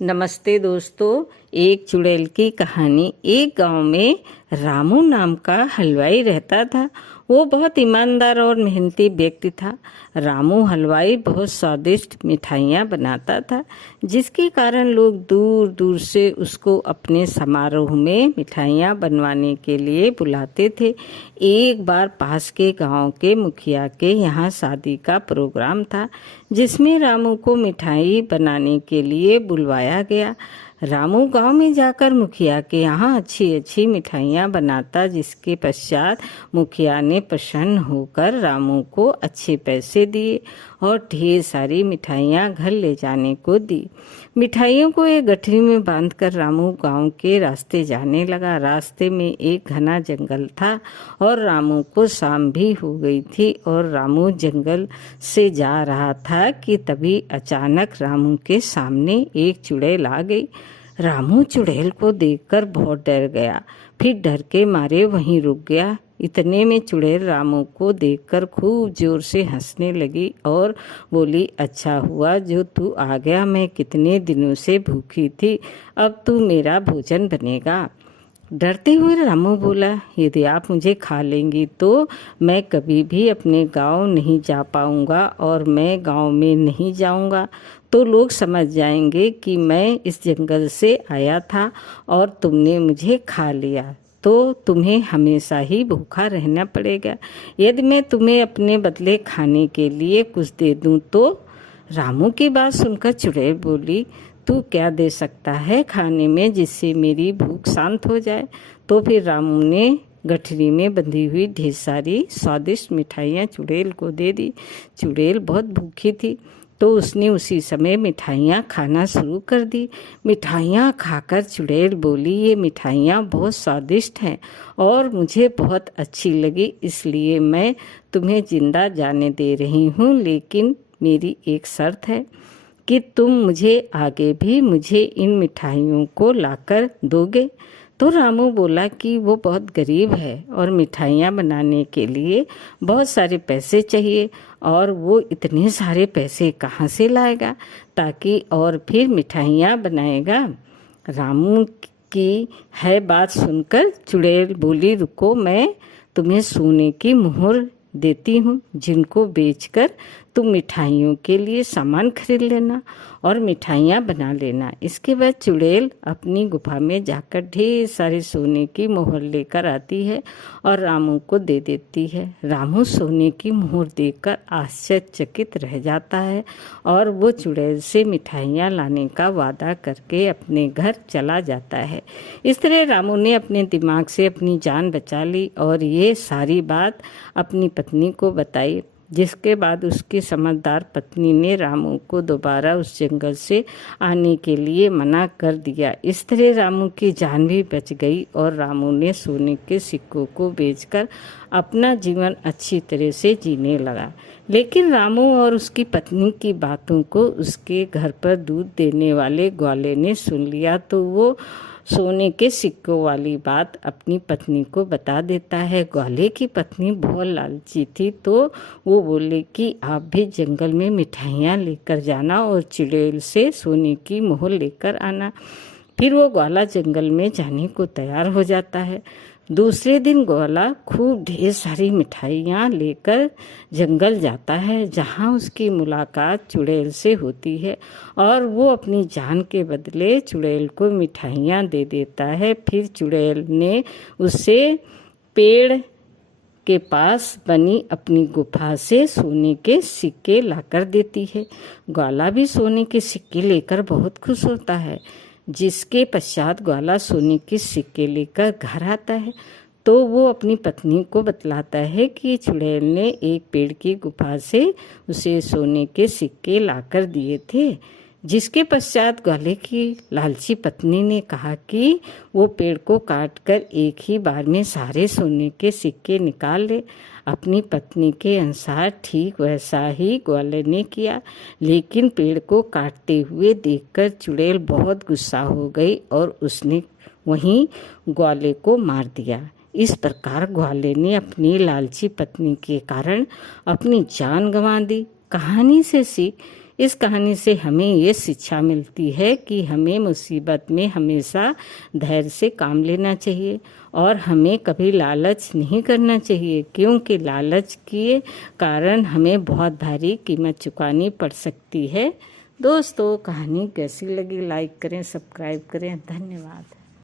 नमस्ते दोस्तों। एक चुड़ैल की कहानी। एक गांव में रामू नाम का हलवाई रहता था। वो बहुत ईमानदार और मेहनती व्यक्ति था। रामू हलवाई बहुत स्वादिष्ट मिठाइयाँ बनाता था, जिसके कारण लोग दूर दूर से उसको अपने समारोह में मिठाइयाँ बनवाने के लिए बुलाते थे। एक बार पास के गांव के मुखिया के यहाँ शादी का प्रोग्राम था, जिसमें रामू को मिठाई बनाने के लिए बुलवाया गया। रामू गांव में जाकर मुखिया के यहाँ अच्छी अच्छी मिठाइयाँ बनाता, जिसके पश्चात मुखिया ने प्रसन्न होकर रामू को अच्छे पैसे दिए और ढेर सारी मिठाइयाँ घर ले जाने को दी। मिठाइयों को एक गठरी में बांधकर रामू गांव के रास्ते जाने लगा। रास्ते में एक घना जंगल था और रामू को शाम भी हो गई थी और रामू जंगल से जा रहा था कि तभी अचानक रामू के सामने एक चुड़ैल आ गई। रामू चुड़ैल को देखकर बहुत डर गया, फिर डर के मारे वहीं रुक गया। इतने में चुड़ैल रामू को देखकर खूब जोर से हंसने लगी और बोली, अच्छा हुआ जो तू आ गया, मैं कितने दिनों से भूखी थी, अब तू मेरा भोजन बनेगा। डरते हुए रामू बोला, यदि आप मुझे खा लेंगी तो मैं कभी भी अपने गांव नहीं जा पाऊंगा और मैं गांव में नहीं जाऊंगा तो लोग समझ जाएंगे कि मैं इस जंगल से आया था और तुमने मुझे खा लिया, तो तुम्हें हमेशा ही भूखा रहना पड़ेगा। यदि मैं तुम्हें अपने बदले खाने के लिए कुछ दे दूं तो। रामू की बात सुनकर चुड़ैल बोली, तू क्या दे सकता है खाने में जिससे मेरी भूख शांत हो जाए। तो फिर रामू ने गठरी में बंधी हुई ढेर सारी स्वादिष्ट मिठाइयाँ चुड़ैल को दे दी। चुड़ैल बहुत भूखी थी तो उसने उसी समय मिठाइयाँ खाना शुरू कर दी। मिठाइयाँ खाकर चुड़ैल बोली, ये मिठाइयाँ बहुत स्वादिष्ट हैं और मुझे बहुत अच्छी लगी, इसलिए मैं तुम्हें जिंदा जाने दे रही हूँ, लेकिन मेरी एक शर्त है कि तुम मुझे आगे भी मुझे इन मिठाइयों को लाकर दोगे। तो रामू बोला कि वो बहुत गरीब है और मिठाइयाँ बनाने के लिए बहुत सारे पैसे चाहिए और वो इतने सारे पैसे कहाँ से लाएगा ताकि और फिर मिठाइयाँ बनाएगा। रामू की है बात सुनकर चुड़ैल बोली, रुको, मैं तुम्हें सोने की मोहर देती हूँ, जिनको बेचकर तुम मिठाइयों के लिए सामान खरीद लेना और मिठाइयाँ बना लेना। इसके बाद चुड़ैल अपनी गुफा में जाकर ढेर सारे सोने की मोहर लेकर आती है और रामू को दे देती है। रामू सोने की मोहर देखकर आश्चर्यचकित रह जाता है और वो चुड़ैल से मिठाइयाँ लाने का वादा करके अपने घर चला जाता है। इस तरह रामू ने अपने दिमाग से अपनी जान बचा ली और ये सारी बात अपनी पत्नी को बताई, जिसके बाद उसकी समझदार पत्नी ने रामू को दोबारा उस जंगल से आने के लिए मना कर दिया। इस तरह रामू की जान भी बच गई और रामू ने सोने के सिक्कों को बेचकर अपना जीवन अच्छी तरह से जीने लगा। लेकिन रामू और उसकी पत्नी की बातों को उसके घर पर दूध देने वाले ग्वाले ने सुन लिया, तो वो सोने के सिक्कों वाली बात अपनी पत्नी को बता देता है। ग्वाले की पत्नी बहुत लालची थी, तो वो बोले कि आप भी जंगल में मिठाइयाँ लेकर जाना और चुड़ैल से सोने की मोहर लेकर आना। फिर वो ग्वाला जंगल में जाने को तैयार हो जाता है। दूसरे दिन ग्वाला खूब ढेर सारी मिठाइयाँ लेकर जंगल जाता है, जहाँ उसकी मुलाकात चुड़ैल से होती है और वो अपनी जान के बदले चुड़ैल को मिठाइयाँ दे देता है। फिर चुड़ैल ने उसे पेड़ के पास बनी अपनी गुफा से सोने के सिक्के लाकर देती है। ग्वाला भी सोने के सिक्के लेकर बहुत खुश होता है। जिसके पश्चात ग्वाला सोने के सिक्के लेकर घर आता है, तो वो अपनी पत्नी को बतलाता है कि चुड़ैल ने एक पेड़ की गुफा से उसे सोने के सिक्के लाकर दिए थे। जिसके पश्चात ग्वाले की लालची पत्नी ने कहा कि वो पेड़ को काटकर एक ही बार में सारे सोने के सिक्के निकाल ले। अपनी पत्नी के अनुसार ठीक वैसा ही ग्वाले ने किया, लेकिन पेड़ को काटते हुए देखकर चुड़ैल बहुत गुस्सा हो गई और उसने वहीं ग्वाले को मार दिया। इस प्रकार ग्वाले ने अपनी लालची पत्नी के कारण अपनी जान गंवा दी। कहानी से सीख, इस कहानी से हमें ये शिक्षा मिलती है कि हमें मुसीबत में हमेशा धैर्य से काम लेना चाहिए और हमें कभी लालच नहीं करना चाहिए, क्योंकि लालच के कारण हमें बहुत भारी कीमत चुकानी पड़ सकती है। दोस्तों, कहानी कैसी लगी लाइक करें, सब्सक्राइब करें। धन्यवाद।